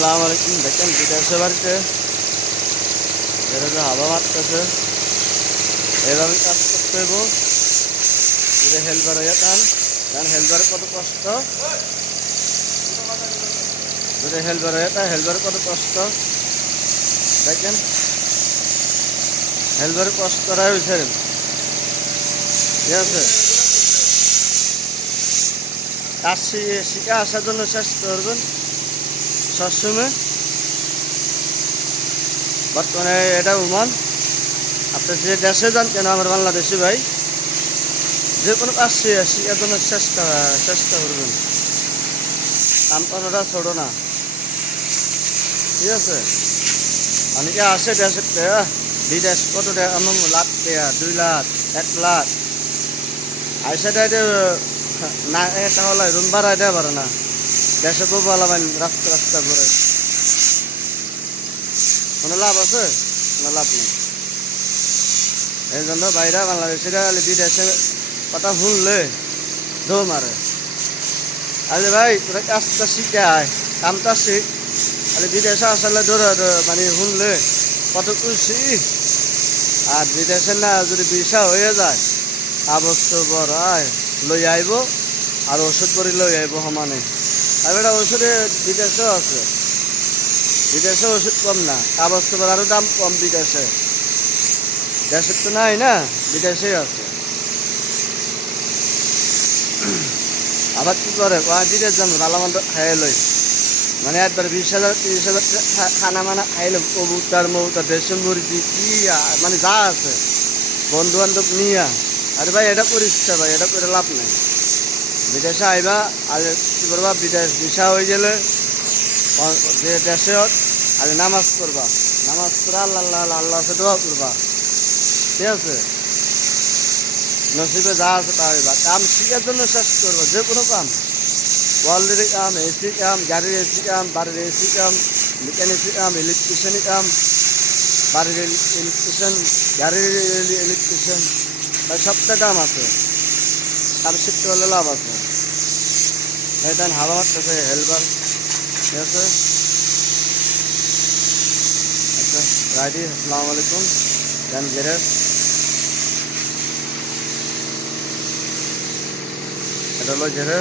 আসসালামু আলাইকুম। দেখেন বিদেশে বাড়িতে এটা যে হাওয়া মারতেছে, এভাবে কাজ করতে হইব। যদি হেলবার হয়ে যান, কারণ হেলবার কত কষ্ট, যদি হেলবার হয়ে যায় হেলবার কত কষ্ট। দেখেন হেলবার কষ্ট করা হয়েছে, ঠিক আছে। কাজ শিখে আসার জন্য চেষ্টা করবেন সবসময়। বর্তমানে এটা উমান, আপনি যে দেশে যান কেন আমার বাংলাদেশি ভাই, যে কোনো কাজ শিখার জন্য চেষ্টা করবেন। কামপানোটা ছোটো না, ঠিক আছে। অনেকে আসে দেশের বিদেশ কত লাখ টাকা, 2 লাখ 1 লাখ আইসা দেয় না, এটা হলো রুম ভাড়া দেওয়া পারে না। দেশে খুব ভালো রাস্তা রাস্তা করে কোনো লাভ আছে? কোনো লাভ নেই। এই জন্য বাইরা বাংলাদেশিরা বিদেশে কথা শুনলে দৌ মারে। আরে ভাই তোরা কাজটা শিখে আয়, কামটা শিখ। আরে বিদেশে আসলে ধরে মানে শুনলে কত খুশি। আর বিদেশে না যদি ভিসা হয়ে যায়, কাগজ বড় আয় লই আইব, আর ওষুধ বড়ি লই আইব সমানে। আর এটা ওষুধে বিদেশেও আছে, বিদেশে ওষুধ কম না, কাগজ আরও দাম কম বিদেশে। দেশের তো নাই না, বিদেশেই আছে। আবার কি করে বিদেশ যান ভালো মন্দ খাইয়ে লই, মানে একবার 20,000 30,000 খানা মানা খাইলে কবুতার মবুতার দেশম মুরগি কি মানে যা আছে বন্ধু বান্ধব নিয়া। আরে ভাই এটা পরিষ্কার ভাই, এটা করে লাভ নাই। বিদেশে আইবা আর কি করবা, বিদেশ ভিসা হয়ে গেলে যে দেশে আগে নামাজ করবা, নামাজ করে আল্লাহ আল্লাহ আল্লাহ দোয়া করবা, ঠিক আছে। নসিবে যা আছে তা হইবা। কাম শিখার জন্য চেষ্টা করবো, যে কোনো কাম, ওয়ার্ল্ডের কাম, এসি কাম, গাড়ির এসি কাম, বাড়ির এসি কাম, মেকানিক্সি কাম, ইলেকট্রিশিয়ানি কাম, বাড়ির ইলেকট্রিশিয়ান, গাড়ির ইলেকট্রিশিয়ান, তাই সবটা কাম আছে। কাম শিখতে হলে লাভ আছে। এটা হাওয়া মারতেছে হেলবার, ঠিক আছে। আচ্ছা রাইডি, আসসালামু আলাইকুম। দেন গেরে এটা হলো গেরে।